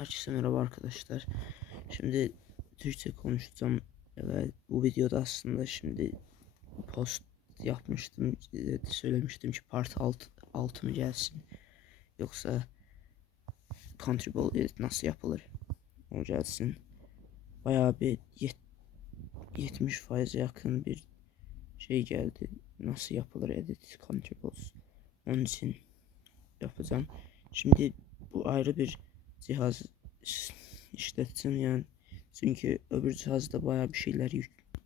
Herkese merhaba arkadaşlar. Şimdi Türkçe konuşacağım. Evet, bu videoda aslında şimdi post yapmıştım. Söylemiştim ki part 6 mı gelsin yoksa Control Edit nasıl yapılır o gelsin. Bayağı bir 70% yakın bir şey geldi. Nasıl yapılır edit controls. Onun için yapacağım. Şimdi bu ayrı bir cihaz işleteceğim yani. Çünkü öbür cihazda bayağı bir şeyler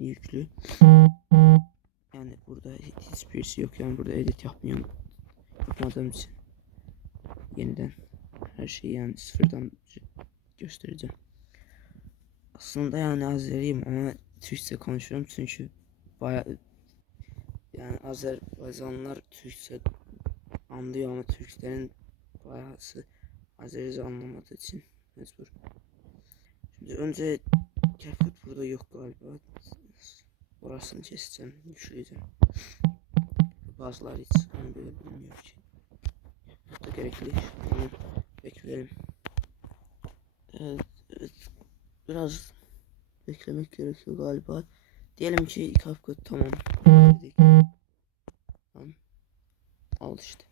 yüklü. Yani burada hiçbirisi yok, yani burada edit yapmadığım için yeniden her şeyi yani sıfırdan göstereceğim. Aslında yani Azeriyim ama Türkçe konuşuyorum çünkü bayağı yani Azerbaycanlılar Türkçe anlıyor ama Türklerin bayağısı Azerice anlamadığı için mecbur. Şimdi önce CapCut burada yok galiba. Orasını keseceğim, yükleyeceğim. Bazıları hiç onu böyle bilmiyor ki. Burada gerekli. Onu bekleyelim. Evet, evet. Biraz beklemek gerekiyor galiba. Diyelim ki CapCut tamam. Dedik. Tamam. Al işte.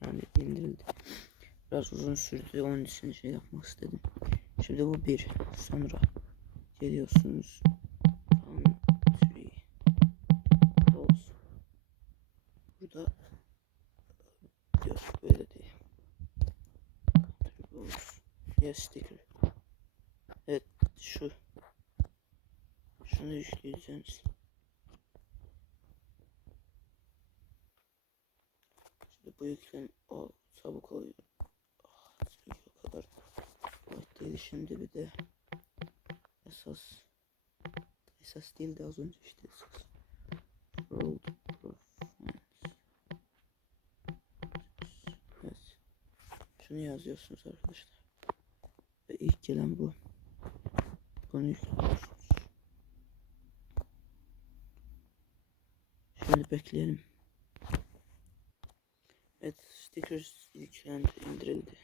Yani indirildi. Biraz uzun sürdü, onun için şey yapmak istedim. Şimdi bu bir. Sonra geliyorsunuz. Burada diyor böyle değil. Yes sticker. Evet, şunu yükleyeceğiz. Şimdi bu yüklen çabuk oluyor. Çünkü o kadar kolay değil. Şimdi bir de esas değil de az önce işte esas. Rolled performance. Evet. Şunu yazıyorsunuz arkadaşlar. Ve ilk gelen bu. Bunu yüklüyorsunuz. Şimdi bekleyelim. Evet, stickers yüklendi, indirildi.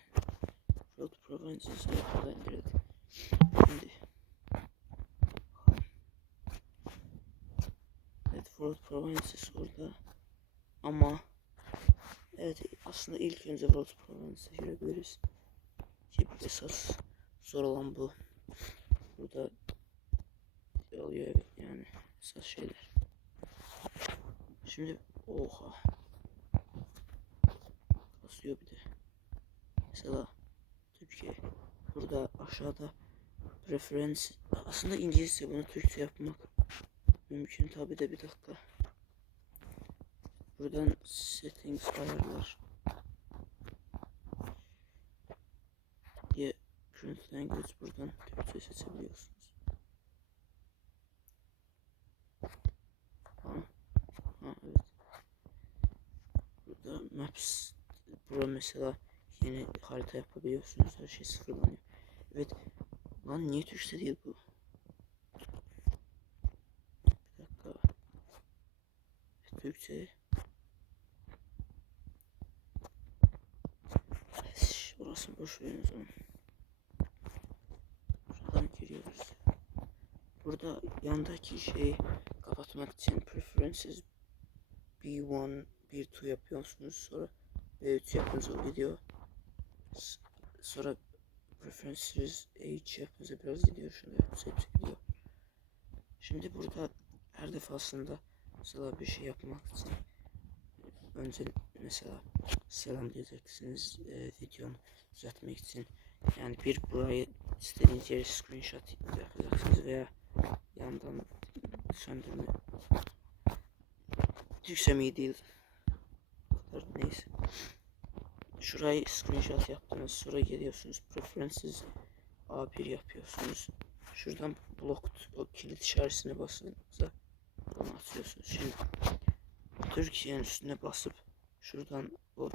Road Provinces da indirildi. Şimdi evet, Road Provinces orada ama evet, aslında ilk önce Road Provinces'e girebiliriz ki esas zor olan bu. Burada oluyor yani esas şeyler. Şimdi oha basıyor bir de. Mesela Türkiye burada aşağıda reference, aslında İngilizce, bunu Türkçe yapmak mümkün tabi de. Bir dakika, buradan settings ayarlar diye current language, buradan Türkçe seçebiliyorsunuz. Evet, burada maps, burada mesela yeni harita yapabiliyorsunuz, her şey sıfırlanıyor. Evet lan, niye Türkçe değil bu? Bir dakika, Türkçe. Orası boş verin o zaman. Buradan giriyoruz. Burada yandaki şeyi kapatmak için preferences B1, B2 yapıyorsunuz. Sonra B3 yapınca gidiyor. Sonra preferences H yapınca biraz gidiyor. Şöyle yapınca hepsi gidiyor. Şimdi burada her defasında mesela bir şey yapmak için önce mesela selam diyeceksiniz, videonu düzeltmek için. Yani burayı istediğiniz yere screenshot yapacaksınız veya yandan söndürme. Türkçe mi değil, neyse. Şurayı screenshot yaptınız, sonra geliyorsunuz preferences A1 yapıyorsunuz. Şuradan blocked, o kilit işaretine basınca onu atıyorsunuz. Şimdi Türkiye'nin üstüne basıp şuradan o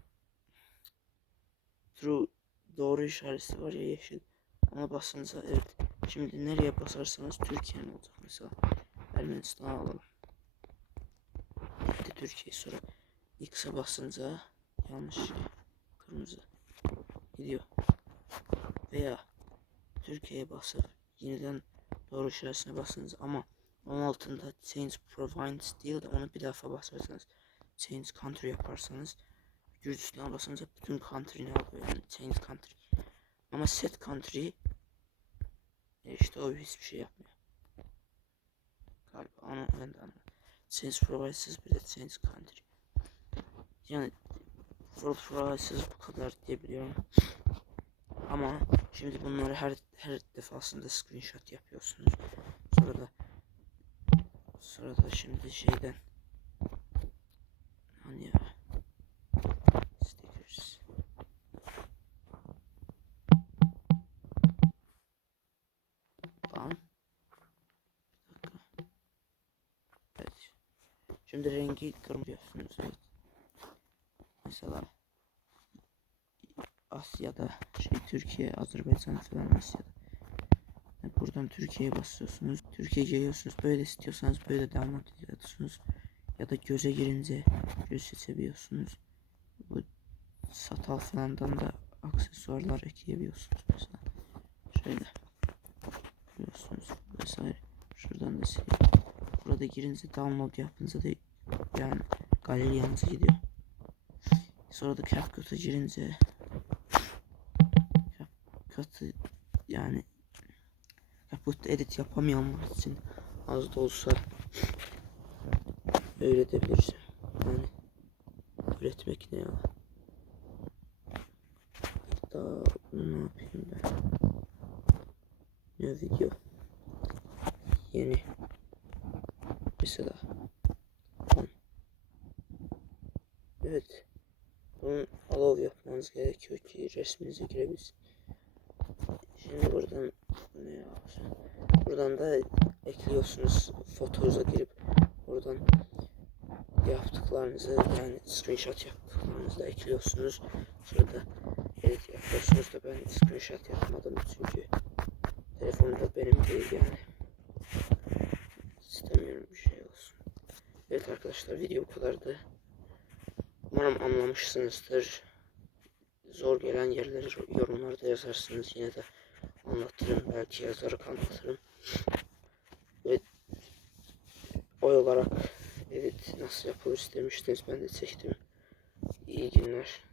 true, doğru işareti var ya, yeşil, ona basınca evet. Şimdi nereye basarsanız Türkiye'nin olacak. Mesela Ermenistan'a alalım. Gitti Türkiye, sonra X'e basınca yanlış şey, kırmızı gidiyor. Veya Türkiye'ye basıp yeniden doğru işaretine basınız ama onun altında change province değil de onu bir defa basarsanız change country yaparsanız Gürcistan'a basınca bütün country'ni alıyor, yani change country. Ama set country işte o hiçbir şey yapmıyor. Galiba onu ben de anladım. Change provinces bir de change country. Yani world provinces bu kadar diyebiliyorum. Ama şimdi bunları her defasında screenshot yapıyorsunuz. Sonra da şimdi şeyden hani ya stickers falan. Evet. Şimdi rengi kırmıyorsunuz. Evet. Mesela Asya'da Türkiye, Azerbaycan falan Asya'da. Buradan Türkiye'ye basıyorsunuz. Türkiye'ye geliyorsunuz. Böyle istiyorsanız böyle download ediyorsunuz. Ya da göze girince göz seçebiliyorsunuz. Bu satal falandan da aksesuarlar ekleyebiliyorsunuz mesela. Şöyle biliyorsunuz vesaire. Şuradan da sileyim. Burada girince download yapınca da yani galeri yanınıza gidiyor. Sonra da CapCut'a girince CapCut'ı yani CapCut'ta edit yapamayanlar için az da olsa öyle de bilirsin. Yani üretmek ne ya? Daha ne yapayım ben? Ne video? Yeni. Mesela. Evet. Bunun alov yapmanız gerekiyor ki resminize girebilsin. Şimdi buradan ne yapacağım? Buradan da ekliyorsunuz. Fotoğrafa girip buradan yaptıklarınızı yani screenshot yaptıklarınızı da ekliyorsunuz. Sonra da edit yapıyorsunuz da ben screenshot yapmadım çünkü telefonum da benim değil yani. İstemiyorum bir şey olsun. Evet arkadaşlar video bu kadardı. Umarım anlamışsınızdır. Zor gelen yerleri yorumlarda yazarsınız. Yine de anlatırım. Belki yazarak anlatırım. Ve oy olarak evet nasıl yapılır istemiştiniz. Ben de çektim. İyi günler.